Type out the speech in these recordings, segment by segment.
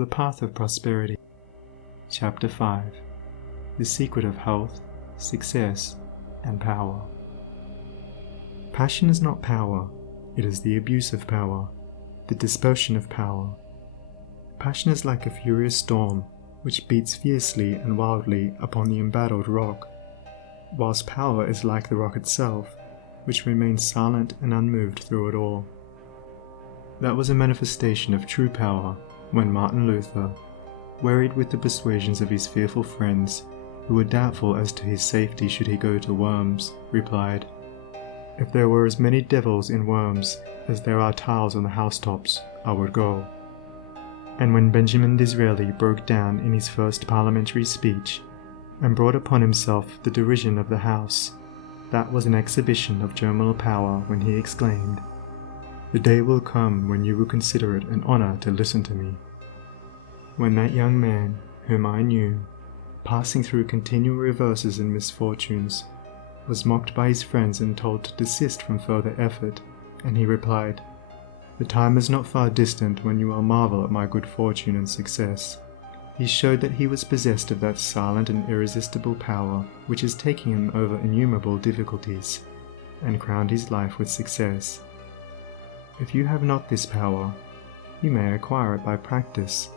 The Path of Prosperity. Chapter 5. The Secret of Health, Success, and Power. Passion is not power, it is the abuse of power, the dispersion of power. Passion is like a furious storm, which beats fiercely and wildly upon the embattled rock, whilst power is like the rock itself, which remains silent and unmoved through it all. That was a manifestation of true power, when Martin Luther, wearied with the persuasions of his fearful friends, who were doubtful as to his safety should he go to Worms, replied, "If there were as many devils in Worms as there are tiles on the housetops, I would go." And when Benjamin Disraeli broke down in his first parliamentary speech, and brought upon himself the derision of the House, that was an exhibition of germinal power when he exclaimed, "The day will come when you will consider it an honour to listen to me." When that young man, whom I knew, passing through continual reverses and misfortunes, was mocked by his friends and told to desist from further effort, and he replied, "The time is not far distant when you will marvel at my good fortune and success," he showed that he was possessed of that silent and irresistible power which is taking him over innumerable difficulties, and crowned his life with success. If you have not this power, you may acquire it by practice,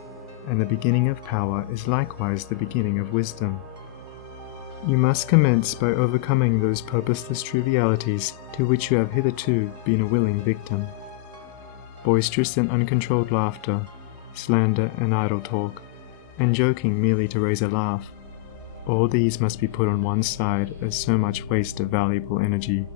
and the beginning of power is likewise the beginning of wisdom. You must commence by overcoming those purposeless trivialities to which you have hitherto been a willing victim. Boisterous and uncontrolled laughter, slander and idle talk, and joking merely to raise a laugh, all these must be put on one side as so much waste of valuable energy.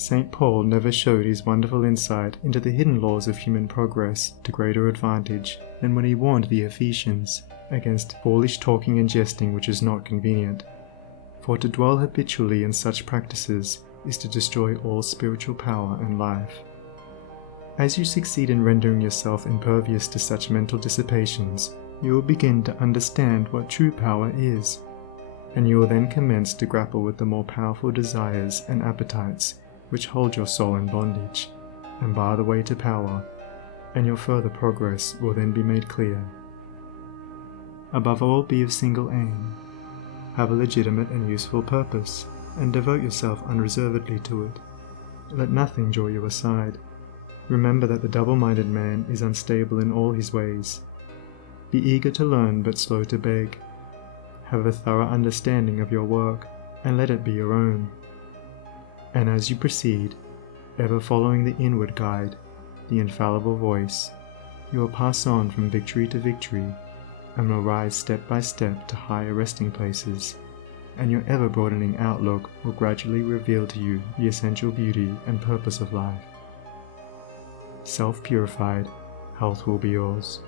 St. Paul never showed his wonderful insight into the hidden laws of human progress to greater advantage than when he warned the Ephesians against foolish talking and jesting which is not convenient, for to dwell habitually in such practices is to destroy all spiritual power and life. As you succeed in rendering yourself impervious to such mental dissipations, you will begin to understand what true power is, and you will then commence to grapple with the more powerful desires and appetites which hold your soul in bondage, and bar the way to power, and your further progress will then be made clear. Above all, be of single aim. Have a legitimate and useful purpose, and devote yourself unreservedly to it. Let nothing draw you aside. Remember that the double-minded man is unstable in all his ways. Be eager to learn but slow to beg. Have a thorough understanding of your work, and let it be your own. And as you proceed, ever following the inward guide, the infallible voice, you will pass on from victory to victory, and will rise step by step to higher resting places, and your ever-broadening outlook will gradually reveal to you the essential beauty and purpose of life. Self-purified, health will be yours.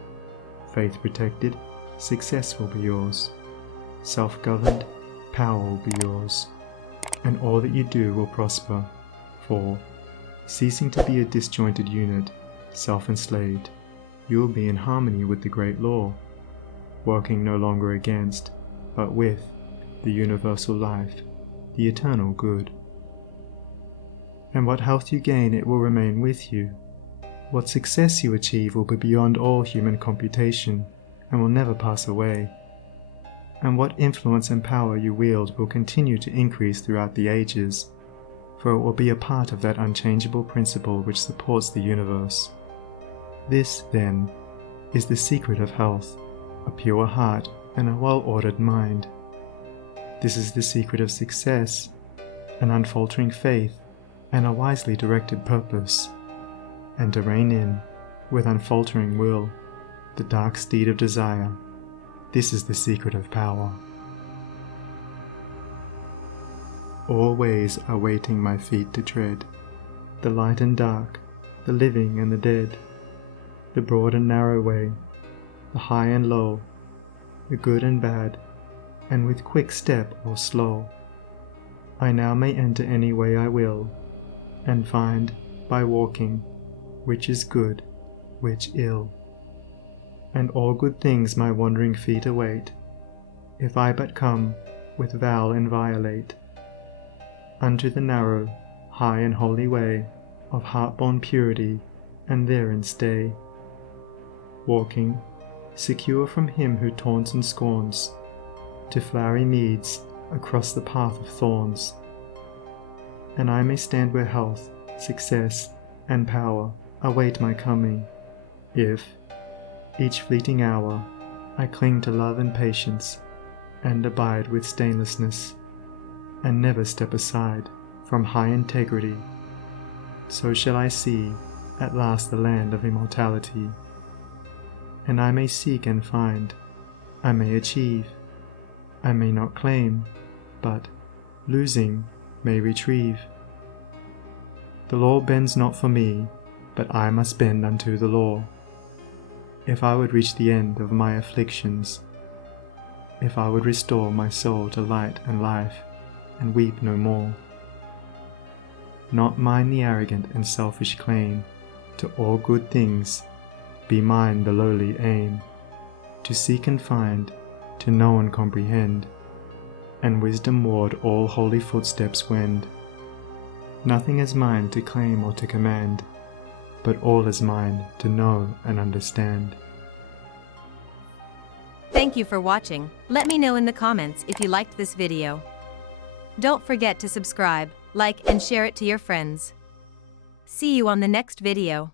Faith-protected, success will be yours. Self-governed, power will be yours. And all that you do will prosper, for, ceasing to be a disjointed unit, self-enslaved, you will be in harmony with the great law, working no longer against, but with, the universal life, the eternal good. And what health you gain, it will remain with you. What success you achieve will be beyond all human computation, and will never pass away. And what influence and power you wield will continue to increase throughout the ages, for it will be a part of that unchangeable principle which supports the universe. This, then, is the secret of health, a pure heart and a well-ordered mind. This is the secret of success, an unfaltering faith and a wisely directed purpose, and to rein in, with unfaltering will, the dark steed of desire. This is the secret of power. All ways are waiting my feet to tread, the light and dark, the living and the dead, the broad and narrow way, the high and low, the good and bad, and with quick step or slow, I now may enter any way I will, and find, by walking, which is good, which ill. And all good things my wandering feet await, if I but come, with vow inviolate, unto the narrow, high and holy way of heart-born purity, and therein stay, walking secure from him who taunts and scorns, to flowery meads across the path of thorns. And I may stand where health, success, and power await my coming, if, each fleeting hour, I cling to love and patience, and abide with stainlessness, and never step aside from high integrity. So shall I see at last the land of immortality. And I may seek and find, I may achieve, I may not claim, but, losing, may retrieve. The law bends not for me, but I must bend unto the law, if I would reach the end of my afflictions, if I would restore my soul to light and life, and weep no more. Not mine the arrogant and selfish claim to all good things, be mine the lowly aim, to seek and find, to know and comprehend, and wisdom-ward all holy footsteps wend. Nothing is mine to claim or to command, but all is mine to know and understand. Thank you for watching. Let me know in the comments if you liked this video. Don't forget to subscribe, like, and share it to your friends. See you on the next video.